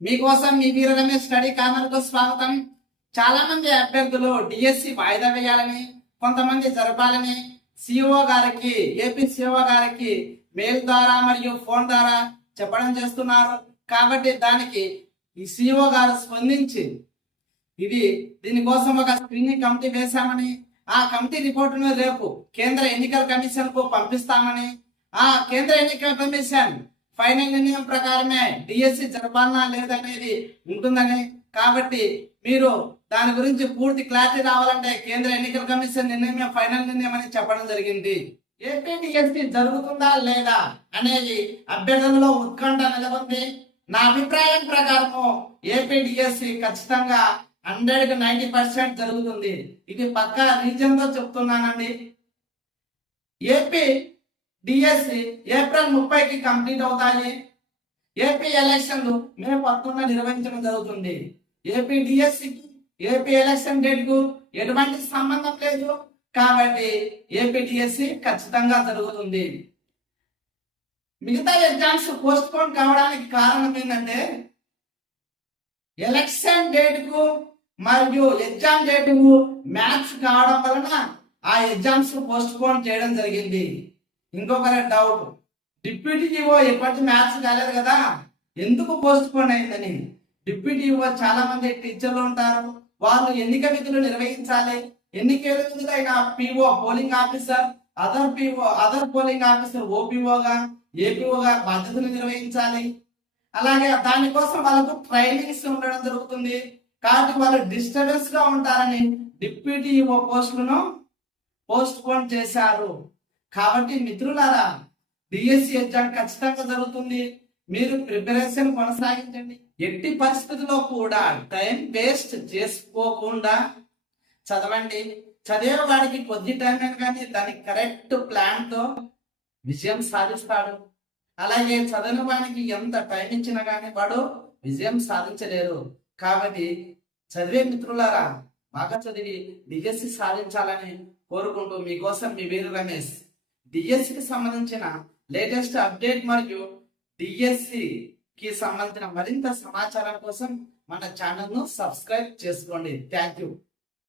మీకోసం మీ వీర రమేష్ స్టడీ కార్నర్కు స్వాగతం. చాలా మంది అభ్యర్థులు డిఎస్సి వాయిదా వేయాలని కొంతమంది జరపాలని సిఓ గారికి ఏపీ సిఓ గారికి మెయిల్ ద్వారా మరియు ఫోన్ ద్వారా చెప్పడం చేస్తున్నారు. కాబట్టి దానికి ఈ సిఓ గారు స్పందించి ఇది దీనికోసం ఒక స్క్రీనింగ్ కమిటీ వేశామని ఆ కమిటీ రిపోర్టును రేపు కేంద్ర ఎన్నికల కమిషన్కు పంపిస్తామని ఆ కేంద్ర ఎన్నికల కమిషన్ ఫైనల్ నిర్ణయం ప్రకారమే డిఎస్సి జరపాలనా లేదనేది ఉంటుందని. కాబట్టి మీరు దాని గురించి పూర్తి క్లారిటీ రావాలంటే కేంద్ర ఎన్నికల కమిషన్ నిర్ణయం ఫైనల్ నిర్ణయం అని చెప్పడం జరిగింది. ఏపీ డిఎస్సి జరుగుతుందా లేదా అనేది అభ్యర్థులలో ఉత్కంఠ నెలకొంది. నా అభిప్రాయం ప్రకారము ఏపీ డిఎస్సి ఖచ్చితంగా హండ్రెడ్కి నైన్టీ పర్సెంట్ జరుగుతుంది. ఇది పక్కా రీజన్తో చెప్తున్నానండి. ఏపీ డిఎస్సి ఏప్రిల్ ముప్పైకి కంప్లీట్ అవుతాయి. ఏపీ ఎలక్షన్లు మే పదకొండున నిర్వహించడం జరుగుతుంది. ఏపీ డిఎస్సికి ఏపీ ఎలక్షన్ డేట్కు ఎటువంటి సంబంధం లేదు. కాబట్టి ఏపీ డిఎస్సి ఖచ్చితంగా జరుగుతుంది. మిగతా ఎగ్జామ్స్ పోస్ట్ పోన్ కావడానికి కారణం ఏంటంటే ఎలక్షన్ డేట్కు మరియు ఎగ్జామ్ డేట్కు మ్యాచ్ కావడం వలన ఆ ఎగ్జామ్స్ పోస్ట్ పోన్ చేయడం జరిగింది. ఇంకొక డౌట్ డిప్యూటీ జీవో ఎప్పటి మ్యాథ్స్ కాలేదు కదా? ఎందుకు పోస్ట్ పోన్ అయిందని? డిప్యూటీ జీవో చాలా మంది టీచర్లు ఉంటారు. వాళ్ళు ఎన్నిక విధులు నిర్వహించాలి. ఎన్నికల విధులైన PO polling officer other PO other polling officer ఓపీఓగా ఏపీఓగా బాధ్యతలు నిర్వహించాలి. అలాగే దానికోసం వాళ్ళకు ట్రైనింగ్స్ ఉండడం జరుగుతుంది. కాబట్టి వాళ్ళు డిస్టర్బెన్స్గా ఉంటారని డిప్యూటీ ఈఓ పోస్టులను పోస్ట్ పోన్ చేశారు. కాబట్టి మిత్రులారా డిఎస్సి ఎగ్జామ్ ఖచ్చితంగా జరుగుతుంది. మీరు ప్రిపరేషన్ కొనసాగించండి. ఎట్టి పరిస్థితుల్లో కూడా టైం వేస్ట్ చేసుకోకుండా చదవండి. చదివే వాడికి కొద్ది టైం కానీ దానికి కరెక్ట్ ప్లాన్తో విజయం సాధిస్తాడు. అలాగే చదివిన వాడికి ఎంత టైం ఇచ్చినా కానీ వాడు విజయం సాధించలేరు కాబట్టి చదివే మిత్రులారా బాగా చదివి డిఎస్సి సాధించాలని కోరుకుంటూ మీకోసం మీ వీరు రమేష్. డిఎస్సికి సంబంధించిన లేటెస్ట్ అప్డేట్ మరియు డిఎస్సి కి సంబంధించిన మరింత సమాచారం కోసం మన ఛానల్ను సబ్స్క్రైబ్ చేసుకోండి. Thank you